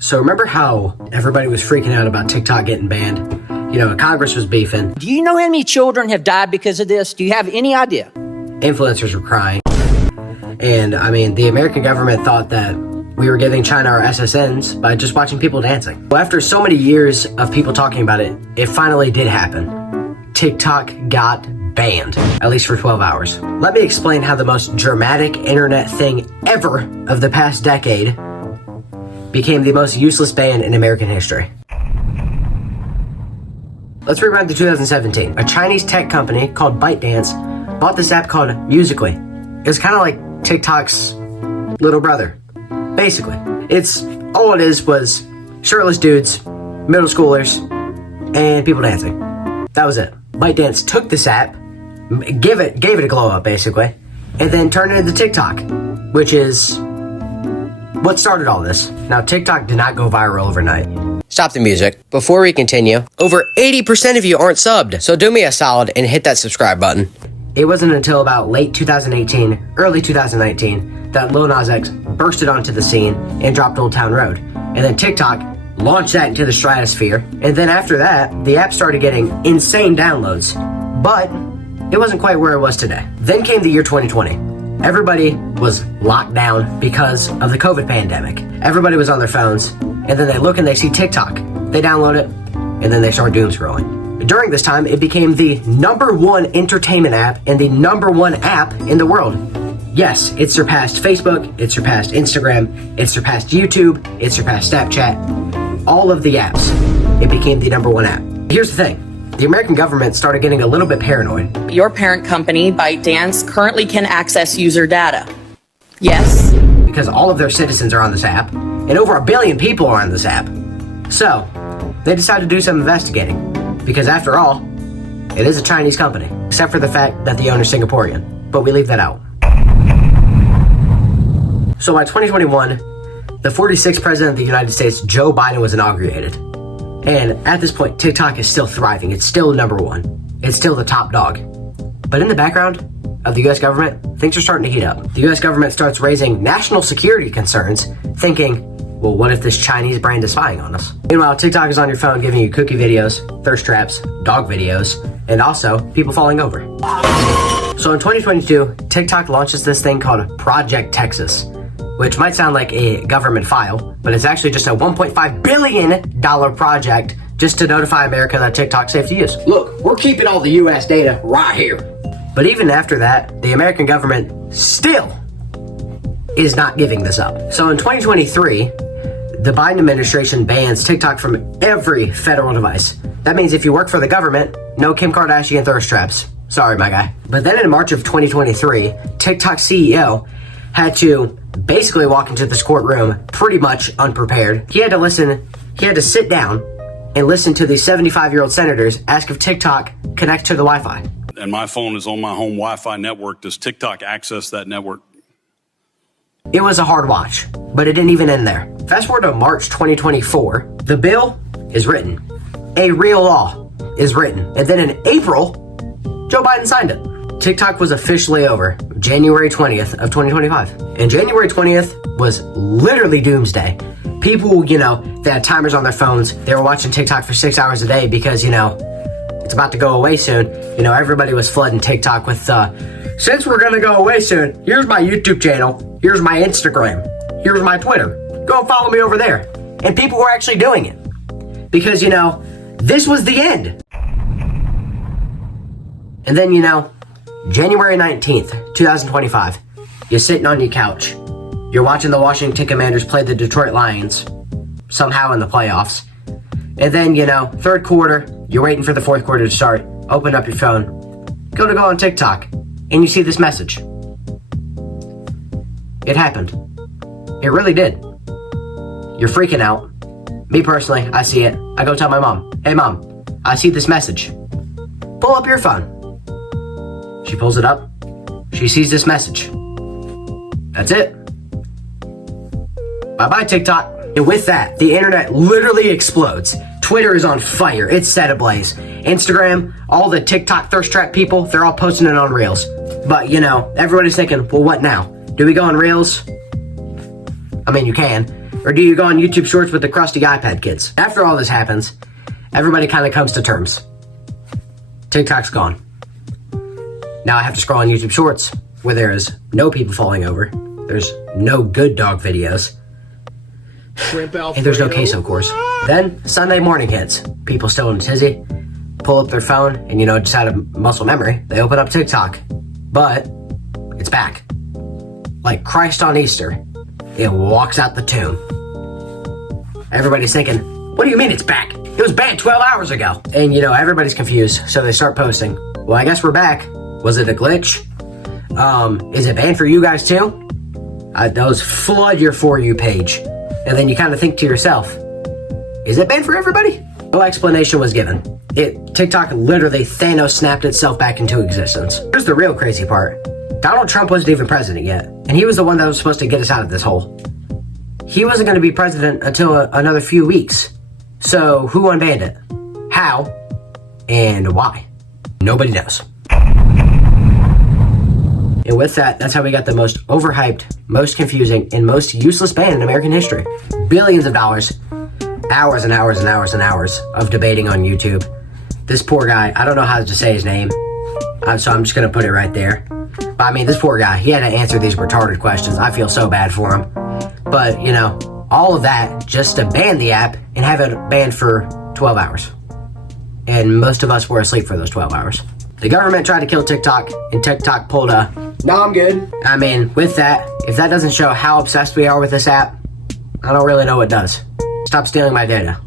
So remember how everybody was freaking out about TikTok getting banned? You know, Congress was beefing. Do you know how many children have died because of this? Do you have any idea? Influencers were crying. And, I mean, the American government thought that we were giving China our SSNs by just watching people dancing. Well, after so many years of people talking about it, it finally did happen. TikTok got banned, at least for 12 hours. Let me explain how the most dramatic internet thing ever of the past decade became the most useless ban in American history. Let's rewind to 2017. A Chinese tech company called ByteDance bought this app called Musical.ly. It was kind of like TikTok's little brother, basically. All it is was shirtless dudes, middle schoolers, and people dancing. That was it. ByteDance took this app, gave it a glow up, basically, and then turned it into TikTok, which is what started all this. Now, TikTok did not go viral overnight. Stop the music. Before we continue, over 80% of you aren't subbed, so do me a solid and hit that subscribe button. It wasn't until about late 2018, early 2019, that Lil Nas X bursted onto the scene and dropped Old Town Road. And then TikTok launched that into the stratosphere. And then after that, the app started getting insane downloads. But it wasn't quite where it was today. Then came the year 2020. Everybody was locked down because of the COVID pandemic. Everybody was on their phones, and then they look and they see TikTok. They download it, and then they start doom scrolling. During this time, it became the #1 entertainment app and the #1 app in the world. Yes, it surpassed Facebook, it surpassed Instagram, it surpassed YouTube, it surpassed Snapchat. All of the apps, it became the #1 app. Here's the thing. The American government started getting a little bit paranoid. Your parent company, ByteDance, currently can access user data. Yes. Because all of their citizens are on this app, and over 1 billion people are on this app. So, they decided to do some investigating. Because after all, it is a Chinese company, except for the fact that the owner's Singaporean. But we leave that out. So by 2021, the 46th president of the United States, Joe Biden, was inaugurated. And at this point, TikTok is still thriving. It's still #1. It's still the top dog. But in the background of the US government, things are starting to heat up. The US government starts raising national security concerns, thinking, well, what if this Chinese brand is spying on us? Meanwhile, TikTok is on your phone giving you cookie videos, thirst traps, dog videos, and also people falling over. So in 2022, TikTok launches this thing called Project Texas, which might sound like a government file, but it's actually just a $1.5 billion project just to notify America that TikTok's safe to use. Look, we're keeping all the US data right here. But even after that, the American government still is not giving this up. So in 2023, the Biden administration bans TikTok from every federal device. That means if you work for the government, no Kim Kardashian thirst traps. Sorry, my guy. But then in March of 2023, TikTok CEO had to basically walk into this courtroom pretty much unprepared. He had to sit down and listen to these 75-year-old senators ask if TikTok connects to the Wi-Fi. And my phone is on my home Wi-Fi network. Does TikTok access that network? It was a hard watch, but it didn't even end there. Fast forward to March 2024, the bill is written. A real law is written. And then in April, Joe Biden signed it. TikTok was officially over January 20th of 2025. And January 20th was literally doomsday. People, they had timers on their phones. They were watching TikTok for 6 hours a day because, it's about to go away soon. Everybody was flooding TikTok with, since we're gonna go away soon, here's my YouTube channel, here's my Instagram, here's my Twitter. Go follow me over there. And people were actually doing it. Because, this was the end. And then, January 19th, 2025, you're sitting on your couch. You're watching the Washington Commanders play the Detroit Lions, somehow in the playoffs. And then, third quarter, you're waiting for the fourth quarter to start. Open up your phone, go on TikTok, and you see this message. It happened. It really did. You're freaking out. Me personally, I see it. I go tell my mom, hey mom, I see this message. Pull up your phone. She pulls it up. She sees this message. That's it. Bye-bye, TikTok. And with that, the internet literally explodes. Twitter is on fire. It's set ablaze. Instagram, all the TikTok thirst trap people, they're all posting it on Reels. But, everybody's thinking, well, what now? Do we go on Reels? I mean, you can. Or do you go on YouTube Shorts with the crusty iPad kids? After all this happens, everybody kind of comes to terms. TikTok's gone. Now I have to scroll on YouTube Shorts, where there is no people falling over. There's no good dog videos. And there's no queso, of course. Then Sunday morning hits. People still in a tizzy. Pull up their phone, and just out of muscle memory, they open up TikTok. But it's back. Like Christ on Easter, it walks out the tomb. Everybody's thinking, what do you mean it's back? It was banned 12 hours ago. And everybody's confused, so they start posting. Well, I guess we're back. Was it a glitch? Is it banned for you guys too? Those flood your For You page. And then you kind of think to yourself, is it banned for everybody? No explanation was given. TikTok literally Thanos snapped itself back into existence. Here's the real crazy part. Donald Trump wasn't even president yet, and he was the one that was supposed to get us out of this hole. He wasn't going to be president until another few weeks. So who unbanned it? How? And why? Nobody knows. And with that, that's how we got the most overhyped, most confusing, and most useless ban in American history. Billions of dollars, hours and hours and hours and hours of debating on YouTube. This poor guy, I don't know how to say his name, so I'm just going to put it right there. But I mean, this poor guy, he had to answer these retarded questions. I feel so bad for him. But, all of that just to ban the app and have it banned for 12 hours. And most of us were asleep for those 12 hours. The government tried to kill TikTok, and TikTok pulled a, no, I'm good. I mean, with that, if that doesn't show how obsessed we are with this app, I don't really know what does. Stop stealing my data.